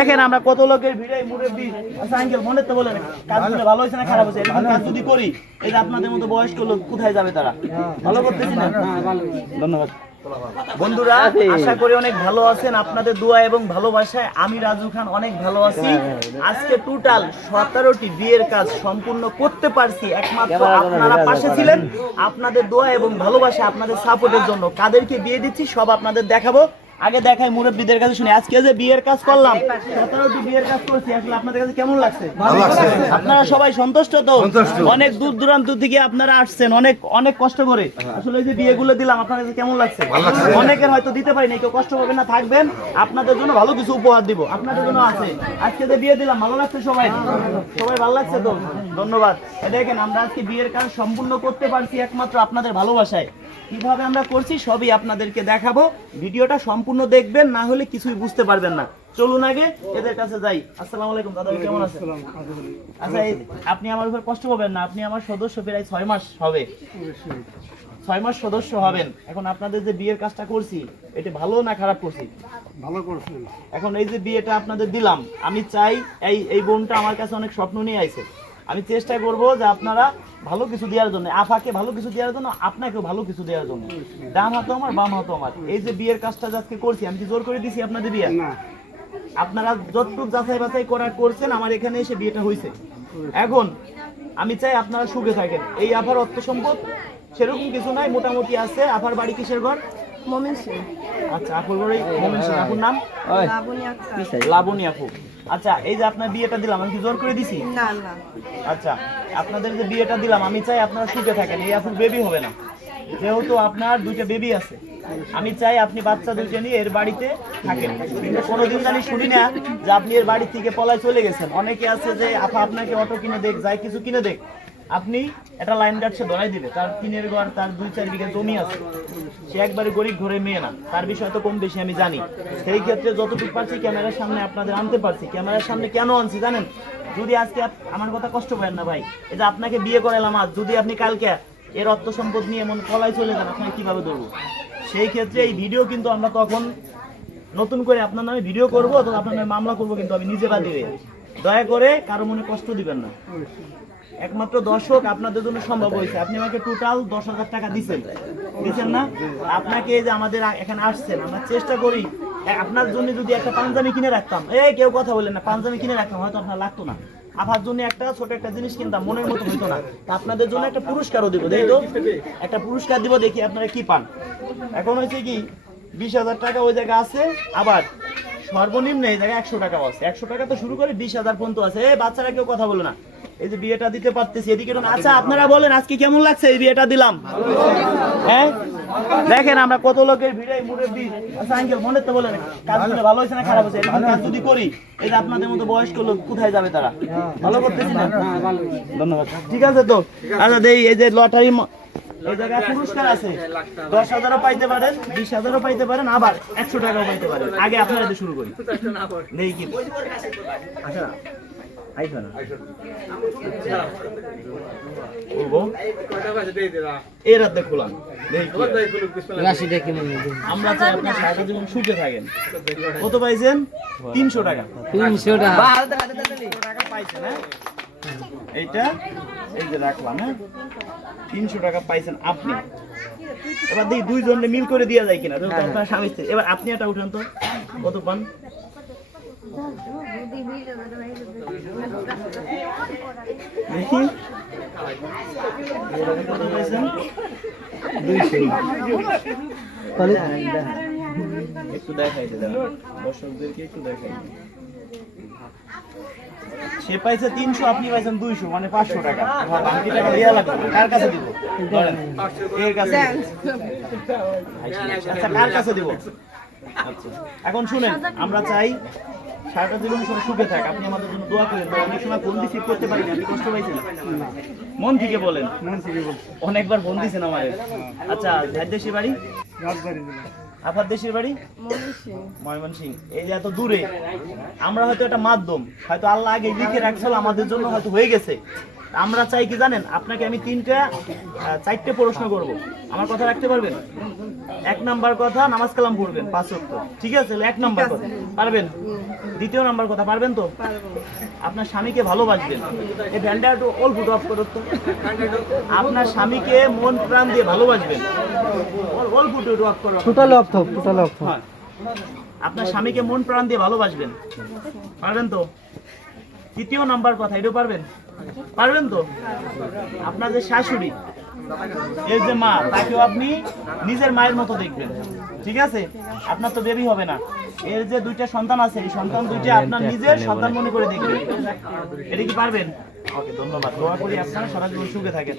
দেখেন আমরা কত লোকের ভিড়ে মনে তো বলেন ভালো হয়েছে না খারাপ হয়েছে? এরকম কাজ যদি করি, এই আপনাদের মতো বয়স্ক লোক কোথায় যাবে তারা? ভালো করতেছি না? ধন্যবাদ। বন্ধুরা, আশা করি অনেক ভালো আছেন। আপনাদের দোয়া এবং ভালোবাসায় আমি রাজু খান অনেক ভালো আছি। আজকে টোটাল সতেরোটি বিয়ের কাজ সম্পূর্ণ করতে পারছি। একমাত্র আপনারা পাশে ছিলেন। আপনাদের দোয়া এবং ভালোবাসা আপনাদের সাপোর্টের জন্য। কাদেরকে বিয়ে দিচ্ছি, সব আপনাদের দেখাবো। আগে দেখাই মুরব্বীদের কাছে শুনি। আজকে যে বিয়ের কাজ করলাম সতেরোটি বিয়ের কাজ করছি। আসলে আপনাদের কাছে কেমন লাগছে? আপনারা সবাই সন্তুষ্ট তো? অনেক দূর দূরান্ত থেকে আপনারা আসছেন অনেক অনেক কষ্ট করে। আসলে এই যে বিয়েগুলো দিলাম আপনাদের কাছে কেমন লাগছে? অনেকের হয়তো দিতে পারি না কেউ কষ্ট করবেন না থাকবেন। আপনাদের জন্য ভালো কিছু উপহার দিব। আপনাদের জন্য আছে। আজকে যে বিয়ে দিলাম ভালো লাগছে সবাই? সবাই ভালো লাগছে তো? ধন্যবাদ। দেখেন আমরা আজকে বিয়ের কাজ সম্পূর্ণ করতে পারছি একমাত্র আপনাদের ভালোবাসায়। কীভাবে আমরা করছি সবই আপনাদেরকে দেখাবো। ভিডিওটা সম্পূর্ণ দেখবেন না হলে কিছুই বুঝতে পারবেন না। চলুন আগে এদের কাছে যাই। আসসালামু আলাইকুম দাদা কেমন আছেন? আচ্ছা আপনি আমার উপর কষ্ট পাবেন না আপনি আমার সদস্য প্রায় ছয় মাস হবে। ছয় মাস সদস্য হবেন। এখন আপনাদের যে বিয়ের কাজটা করছি এটা ভালো না খারাপ করছি? ভালো করছেন। এখন এই যে বিয়েটা আপনাদের দিলাম আমি চাই এই এই বোনটা আমার কাছে অনেক স্বপ্ন নিয়ে আইছে। আমি চেষ্টা করব যে আপনারা ভালো কিছু দেওয়ার জন্য আফাকে ভালো কিছু দেওয়ার জন্য আপনাকেও ভালো কিছু দেওয়ার জন্য। ডান হাতও আমার বাম হাতও আমার। এই যে বিয়ের কাজটা আজকে করছি আমি কি জোর করে দিছি আপনাদের বিয়ে? আপনারা যতটুকু যাচাই বাছাই করার করছেন আমার এখানে এসে বিয়েটা হয়েছে এখন আমি চাই আপনারা সুখে থাকেন। এই আফার অর্থ সম্পদ সেরকম কিছু নাই মোটামুটি আছে। আফার বাড়ি কিসের ঘর? মমিন সিং। আচ্ছা আপুর বাড়ি মোমেন সিং আপুর নাম? লাবণী আক্তার। লাবণী আপু। আচ্ছা এই যে আপনার বিয়েটা দিলাম আমি কি জোর করে দিছি? না না। আচ্ছা আপনাদের যে বিয়েটা দিলাম আমি চাই আপনারা সুখে থাকেন এই আপুর বেবি হবে না। যেহেতু আপনার দুইটা বেবি আছে আমি চাই আপনি বাচ্চা দুইটা নিয়ে এর বাড়িতে থাকেন। কিন্তু কোনোদিন জানি শুনি না যে আপনি এর বাড়ি থেকে পলায় চলে গেছেন। অনেকে আছে যে আপা আপনাকে অটো কিনে দেখ যাই কিছু কিনে দেখ। আপনি একটা লাইন সে ধরাই দিবে, তার তিনের ঘর, তার দুই চার বিঘা জমি আছে। সে একবারে গরিব ঘরে মেয়ে না, তার বিষয় তো কম বেশি, আমি জানি। সেই ক্ষেত্রে যতটুকু পারছি ক্যামেরার সামনে আপনাদের আনতে পারছি। ক্যামেরার সামনে কেন আনছি জানেন? যদি আজকে আমার কথা কষ্ট পায় না ভাই, এই যে আপনাকে বিয়ে করালাম আজ, যদি আপনি কালকে এর অর্থ সম্পদ নিয়ে এমন কলাই চলে যান, আপনাকে কীভাবে ধরবো? সেই ক্ষেত্রে এই ভিডিও কিন্তু আমরা তখন নতুন করে আপনার নামে ভিডিও করব, অথবা আপনার নামে মামলা করব, কিন্তু আমি নিজে বাদ দিবে দয়া করে কারও মনে কষ্ট দিবেন না। একমাত্র দর্শক আপনাদের জন্য সম্ভব হয়েছে। আপনি আমাকে টোটাল দশ হাজার টাকা দিচ্ছেন দিচ্ছেন না? আপনাকে যে আমাদের এখানে আসছেন, আমরা চেষ্টা করি আপনার জন্য যদি একটা পাঞ্জাবি কিনে রাখতাম এই কেউ কথা বলেন না, পাঞ্জাবি কিনে রাখতাম, হয়তো আপনার লাগতো না। আপার জন্য একটা ছোট একটা জিনিস কিনতাম, মনের মতো হইতো না। আপনাদের জন্য একটা পুরস্কারও দিব, দেখি তো। একটা পুরস্কার দিব, দেখি আপনারা কি পান। এখন হয়েছে কি, বিশ হাজার টাকা ওই জায়গায় আছে, আবার সর্বনিম্ন এই জায়গায় একশো টাকাও আছে একশো টাকা তো শুরু করে বিশ হাজার পর্যন্ত আছে। এই বাচ্চারা কেউ কথা বলো না। এই যে বিয়েটা দিতে পারতেছি এদিকে আচ্ছা আপনারা বলেন আজকে কেমন লাগছে এই বিয়েটা দিলাম? হ্যাঁ? দেখেন আমরা কত লোকের ভিড়ে মুরব্বী। আচ্ছা আঙ্কেল মনে তো বলেন কাজগুলো ভালো হয়েছে না খারাপ হয়েছে? এরকম কাজ যদি করি এই যে আপনাদের মতো বয়স্ক লোক কোথায় যাবে তারা? ভালো করতেছি না? ধন্যবাদ। ঠিক আছে তো? আচ্ছা দেই এই যে লটারি এই জায়গায় পুরস্কার আছে। দশ হাজারও পাইতে পারেন বিশ হাজারও পাইতে পারেন আবার একশো টাকাও পাইতে পারেন। আগে আপনারা শুরু করি। নেই কি আচ্ছা আইসো না। এই রাতে খোলাম দেখি কি? হয়। আমরা চাই সারাটা জীবন সুখে থাকেন। কত পাইছেন? তিনশো টাকা। তিনশো টাকা পাইছেন হ্যাঁ? এইটা এই যে রাখলাম হ্যাঁ? তিনশো টাকা পাইছেন আপনি। এবার দেখি দুইজনে মিল করে দেওয়া যায় কিনা আপনার স্বামী স্ত্রী। এবার আপনি একটা উঠান তো কত পান? দেখি। কত পাইছেন একটু দেখাই দিলাম দর্শকদেরকে একটু দেখাই। সে পাইছে তিনশো আপনি পাইছেন দুইশো মানে পাঁচশো টাকা। বাকি টাকা দেওয়া লাগবে কার কাছে দিব? এর কাছে আচ্ছা কার কাছে দিব? আচ্ছা এখন শুনেন আমরা চাই সারাটা জীবন সব সুখে থাক। আপনি আমাদের জন্য দোয়া করেন অনেক সময় ফোন রিসিভ করতে পারি না আপনি কষ্ট পাইছেন মন থেকে বলেন। মন থেকে বলছি। অনেকবার ফোন দিয়েছেন আমাদের। আচ্ছা বাড়ি? রাজবাড়ি আপনার দেশের বাড়ি? ময়মনসিং এই যে এত দূরে। আমরা হয়তো একটা মাধ্যম, হয়তো আল্লাহ আগে লিখে রাখছিল, আমাদের জন্য হয়তো হয়ে গেছে। আমরা চাই কি জানেন? আপনাকে আমি তিনটা চারটে প্রশ্ন করব। আমার কথা রাখতে পারবেন? এক নাম্বার কথা নামাজ কালাম পড়বেন পাঁচ ওয়াক্ত। ঠিক আছে? এক নাম্বার কথা। পারবেন? দ্বিতীয় নাম্বার কথা পারবেন তো? আপনার স্বামীকে ভালোবাসবেন। এই ভ্যানটা একটু অল্প অফ করো তো। আপনার স্বামীকে মন প্রাণ দিয়ে ভালোবাসবেন। অল- অল্প অফ করো। টোটাল অফ থাক টোটাল অফ থাক হ্যাঁ। আপনার স্বামীকে মন প্রাণ দিয়ে ভালোবাসবেন। পারবেন তো? তৃতীয় নাম্বার কথা এটাও পারবেন? পারবেন তো? আপনার যে শাশুড়ি এর যে মা তাকেও আপনি নিজের মায়ের মতো দেখবেন। ঠিক আছে? আপনার তো বেবি হবে না। এর যে দুইটা সন্তান আছে এই সন্তান দুইটা আপনার নিজের সন্তান মনে করে দেখবেন। এটা কি পারবেন? ওকে ধন্যবাদ। দোয়া করি আপনারা সারা জীবন সুখে থাকেন।